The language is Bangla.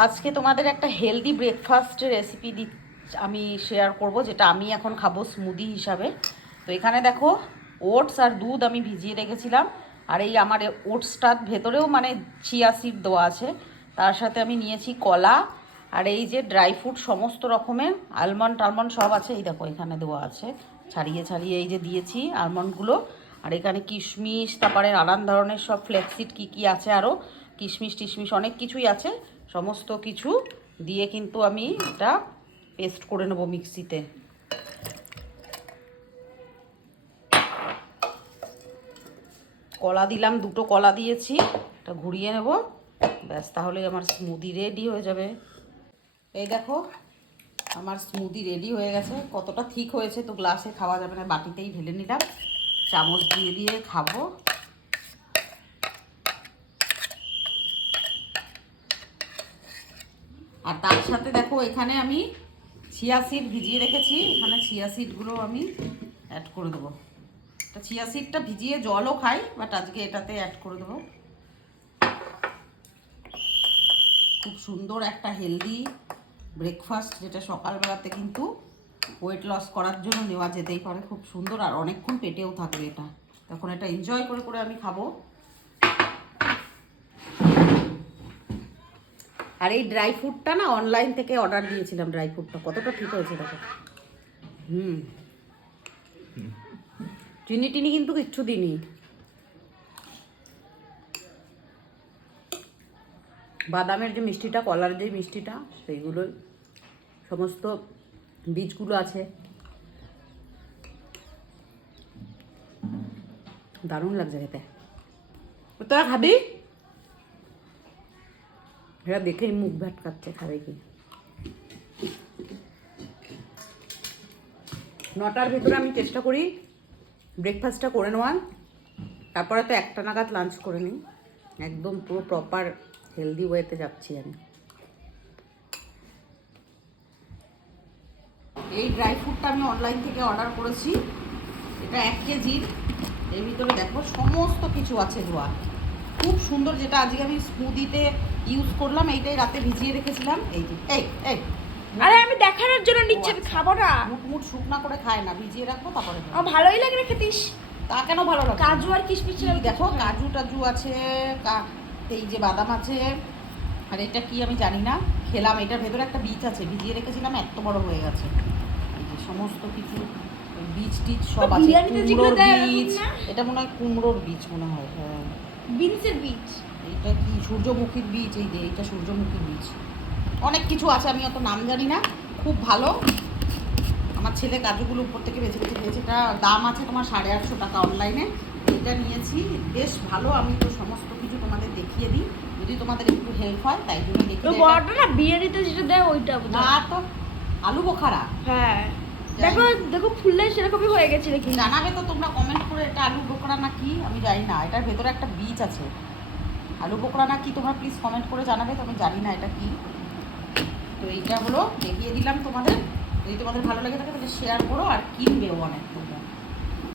আজকে তোমাদের একটা হেলদি ব্রেকফাস্ট রেসিপি আমি শেয়ার করব, যেটা আমি এখন খাবো স্মুদি হিসাবে। তো এখানে দেখো, ওটস আর দুধ আমি ভিজিয়ে রেখেছিলাম। আর এই আমার ওটসটার ভেতরেও মানে চিয়া সিড দেওয়া আছে। তার সাথে আমি নিয়েছি কলা, আর এই যে ড্রাই ফ্রুট সমস্ত রকমের আলমন্ড টালমন্ড সব আছে। এই দেখো এখানে দেওয়া আছে, ছাড়িয়ে ছাড়িয়ে এই যে দিয়েছি আলমন্ডগুলো। আর এখানে কিশমিশ, তারপরে নানান ধরনের সব ফ্লেক্সিড কী কী আছে, আরও কিশমিশ টিশমিশ অনেক কিছুই আছে। সমস্ত কিছু দিয়ে কিন্তু আমি এটা পেস্ট করে নেব মিক্সিতে। কলা দিলাম, দুটো কলা দিয়েছি, এটা ঘুরিয়ে নেব, ব্যাস তাহলে আমার স্মুদি রেডি হয়ে যাবে। এই দেখো আমার স্মুদি রেডি হয়ে গেছে। কতটা ঠিক হয়েছে তো গ্লাসে খাওয়া যাবে না, বাটিতেই ঢেলে নিলাম, চামচ দিয়ে দিয়ে খাবো। আর তার সাথে দেখো এখানে আমি চিয়া সিড ভিজিয়ে রেখেছি, এখানে চিয়া সিডগুলো আমি অ্যাড করে দেবো। এটা চিয়া সিডটা ভিজিয়ে জলও খাই, বাট আজকে এটাতে অ্যাড করে দেবো। খুব সুন্দর একটা হেলদি ব্রেকফাস্ট, যেটা সকালবেলাতে কিন্তু ওয়েট লস করার জন্য নেওয়া যেতেই পারে। খুব সুন্দর, আর অনেকক্ষণ পেটেও থাকবে এটা। তখন এটা এনজয় করে করে আমি খাবো। আর এই ড্রাই ফ্রুটটা না অনলাইন থেকে অর্ডার দিয়েছিলাম, ড্রাই ফ্রুটটা কতটা ঠিক হয়েছে দেখো। চিনি টিনি কিন্তু কিচ্ছু দিইনি। বাদামের যে মিষ্টিটা, কলার যে মিষ্টিটা, সেইগুলোই সমস্ত বীজগুলো আছে। দারুণ লাগছে খেতে। তোরা খাবি? এরা দেখেই মুখ ভ্যাটকাচ্ছে, খাবে কি। 9টার ভেতরে আমি চেষ্টা করি ব্রেকফাস্টটা করে নেওয়ার, তারপরে তো 1টা নাগাদ লাঞ্চ করে নিই। একদম পুরো প্রপার হেলদি ওয়েতে যাচ্ছি আমি। এই ড্রাই ফ্রুটটা আমি অনলাইন থেকে অর্ডার করেছি, এটা 1 কেজির। এর ভিতরে দেখো সমস্ত কিছু আছে দেওয়া, খুব সুন্দর। যেটা আজকে আমি স্মুদিতে ইউজ করলাম, এইটাই রাতে ভিজিয়ে রেখেছিলাম। এই যে এই এই আরে আমি দেখানোর জন্য নিচ্ছি, আমি খাবো না। মুট শুকনা করে খায় না, ভিজিয়ে রাখবো তারপরে। আমার ভালোই লাগে রে খেতিস। তা কেন ভালো লাগে? কাজু আর কিশমিশ দেখো কাজু টাজু আছে, এই যে বাদাম আছে, আর এটা কি আমি জানি না, খেলাম। এটার ভেতরে একটা বীজ আছে, ভিজিয়ে রেখেছিলাম, এত বড় হয়ে গেছে। এই যে সমস্ত কিছু বীজ টিজ সব আছে। কুমড়োর বীজ, এটা মনে হয় কুমড়োর বীজ মনে হয়। হ্যাঁ, বিনসের বীজ। এইটা কি সূর্যমুখীর বীজ? এই যে এইটা সূর্যমুখীর বীজ। অনেক কিছু আছে, আমি অত নাম জানি না। খুব ভালো। আমার ছেলে কাজুগুলো উপর থেকে বেছে বেছে নিয়েছে। এটা দাম আছে তোমার 850 টাকা অনলাইনে। এটা নিয়েছি, বেশ ভালো। আমি তো সমস্ত কিছু তোমাদের দেখিয়ে দিই, যদি তোমাদের একটু হেল্প হয়, তাই জন্য দেখিয়ে দিই। বড়টা না বিরিয়ানিতে যেটা দেয় ওইটা না তো, আলু বোখারা। হ্যাঁ দেখো দেখো, ফুললে সেরকমই হয়ে গেছে নাকি। জানাবে তো তোমরা কমেন্ট করে, এটা আলু বোখরা না কি আমি জানি না। এটার ভেতরে একটা বীজ আছে, আলু বোখরা না কি তোমরা প্লিজ কমেন্ট করে জানাবে, তো আমি জানি না এটা কি। তো এইটা হলো দেখিয়ে দিলাম তোমাদের। যদি তোমাদের ভালো লাগে থাকে তাহলে শেয়ার করো, আর কিনবেও অনেক।